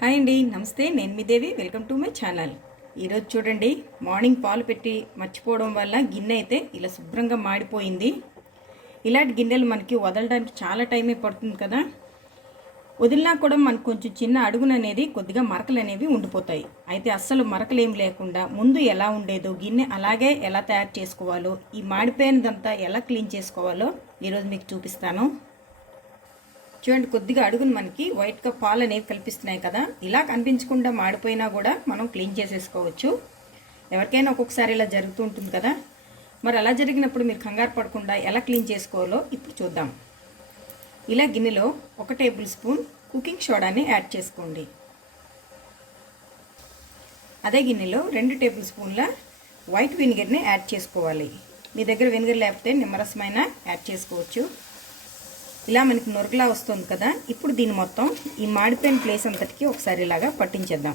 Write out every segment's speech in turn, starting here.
Hi అండి, నమస్తే. నేను మీ Devi. Welcome to my channel. ఈరోజు చూడండి, మార్నింగ్ పాలు పెట్టి మర్చిపోవడం వల్ల గిన్నె అయితే ఇలా శుభ్రంగా మాడిపోయింది. ఇలాంటి గిన్నెలు మనకి వదలడానికి చాలా టైమే పడుతుంది కదా. వదిలినా కూడా మనకు కొంచెం చిన్న అడుగుననేది కొద్దిగా మరకలు అనేవి ఉండిపోతాయి. అయితే అస్సలు మరకలు ఏం లేకుండా ముందు ఎలా ఉండేదో గిన్నె అలాగే ఎలా తయారు చేసుకోవాలో, ఈ మాడిపోయినదంతా ఎలా క్లీన్ చేసుకోవాలో ఈరోజు మీకు చూపిస్తాను. చూడండి, కొద్దిగా అడుగును మనకి వైట్గా పాలు అనేవి కల్పిస్తున్నాయి కదా. ఇలా కనిపించకుండా మాడిపోయినా కూడా మనం క్లీన్ చేసేసుకోవచ్చు. ఎవరికైనా ఒక్కొక్కసారి ఇలా జరుగుతూ ఉంటుంది కదా. మరి అలా జరిగినప్పుడు మీరు కంగారు పడకుండా ఎలా క్లీన్ చేసుకోవాలో ఇప్పుడు చూద్దాం. ఇలా గిన్నెలో 1 టేబుల్ స్పూన్ కుకింగ్ సోడాని యాడ్ చేసుకోండి. అదే గిన్నెలో 2 టేబుల్ స్పూన్ల వైట్ వెనిగర్ని యాడ్ చేసుకోవాలి. మీ దగ్గర వెనిగర్ లేకపోతే నిమ్మరసమైనా యాడ్ చేసుకోవచ్చు. ఇలా మనకి నొరకలా వస్తుంది కదా. ఇప్పుడు దీన్ని మొత్తం ఈ మాడిపోయిన ప్లేస్ అంతటికి ఒకసారి ఇలాగా పట్టించేద్దాం.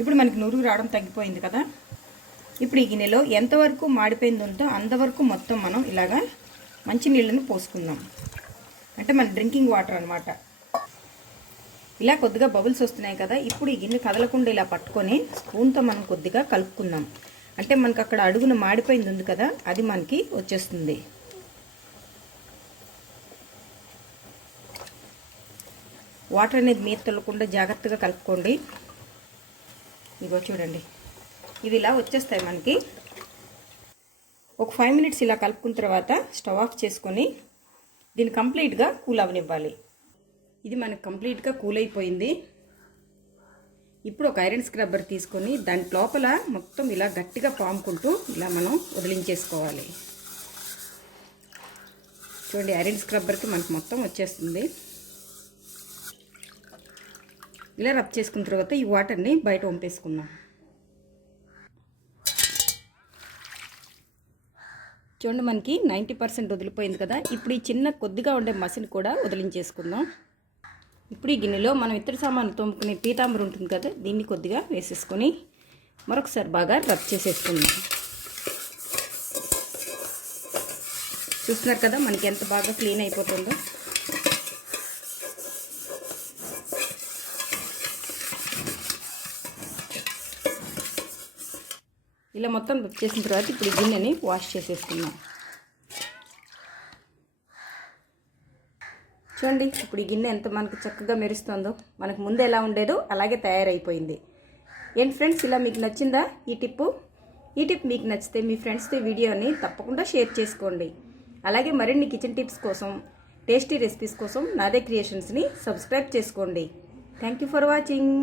ఇప్పుడు మనకి నురుగు రావడం తగ్గిపోయింది కదా. ఇప్పుడు ఈ గిన్నెలో ఎంతవరకు మాడిపోయింది ఉందో అంతవరకు మొత్తం మనం ఇలాగా మంచి నీళ్ళని పోసుకుందాం. అంటే మన డ్రింకింగ్ వాటర్ అన్నమాట. ఇలా కొద్దిగా బబుల్స్ వస్తున్నాయి కదా. ఇప్పుడు ఈ గిన్నె కదలకుండా ఇలా పట్టుకొని స్పూన్తో మనం కొద్దిగా కలుపుకుందాం. అంటే మనకు అక్కడ అడుగున మాడిపోయింది ఉంది కదా, అది మనకి వచ్చేస్తుంది. వాటర్ అనేది మీద తొలకుండా జాగ్రత్తగా కలుపుకోండి. ఇగో చూడండి, ఇవి ఇలా వచ్చేస్తాయి మనకి. ఒక 5 మినిట్స్ ఇలా కలుపుకున్న తర్వాత స్టవ్ ఆఫ్ చేసుకొని దీన్ని కంప్లీట్గా కూల్ అవనివ్వాలి. ఇది మనకు కంప్లీట్గా కూల్ అయిపోయింది. ఇప్పుడు ఒక ఐరన్ స్క్రబ్బర్ తీసుకొని దాని లోపల మొత్తం ఇలా గట్టిగా పాముకుంటూ ఇలా మనం వదిలించేసుకోవాలి. చూడండి, ఐరన్ స్క్రబ్బర్కి మనకు మొత్తం వచ్చేస్తుంది. ఇలా రబ్ చేసుకున్న తర్వాత ఈ వాటర్ని బయట వంపేసుకుందాం. చూడండి, మనకి 90% వదిలిపోయింది కదా. ఇప్పుడు ఈ చిన్న కొద్దిగా ఉండే మసిని కూడా వదిలించేసుకుందాం. ఇప్పుడు ఈ గిన్నెలో మనం ఇతర సామాన్లు తోముకునే పీతాంబరం ఉంటుంది కదా, దీన్ని కొద్దిగా వేసేసుకొని మరొకసారి బాగా రబ్ చేసేసుకుందాం. చూస్తున్నారు కదా మనకి ఎంత బాగా క్లీన్ అయిపోతుందో. ఇలా మొత్తం రబ్ చేసిన తర్వాత ఇప్పుడు ఈ గిన్నెని వాష్ చేసేసుకుందాం. చూడండి, ఇప్పుడు ఈ గిన్నె ఎంత మనకు చక్కగా మెరుస్తుందో. మనకు ముందు ఎలా ఉండేదో అలాగే తయారైపోయింది. ఏంటి ఫ్రెండ్స్, ఇలా మీకు నచ్చిందా ఈ టిప్ మీకు నచ్చితే మీ ఫ్రెండ్స్తో వీడియోని తప్పకుండా షేర్ చేసుకోండి. అలాగే మరిన్ని కిచెన్ టిప్స్ కోసం, టేస్టీ రెసిపీస్ కోసం నాదే క్రియేషన్స్ని సబ్స్క్రైబ్ చేసుకోండి. Thank you for watching.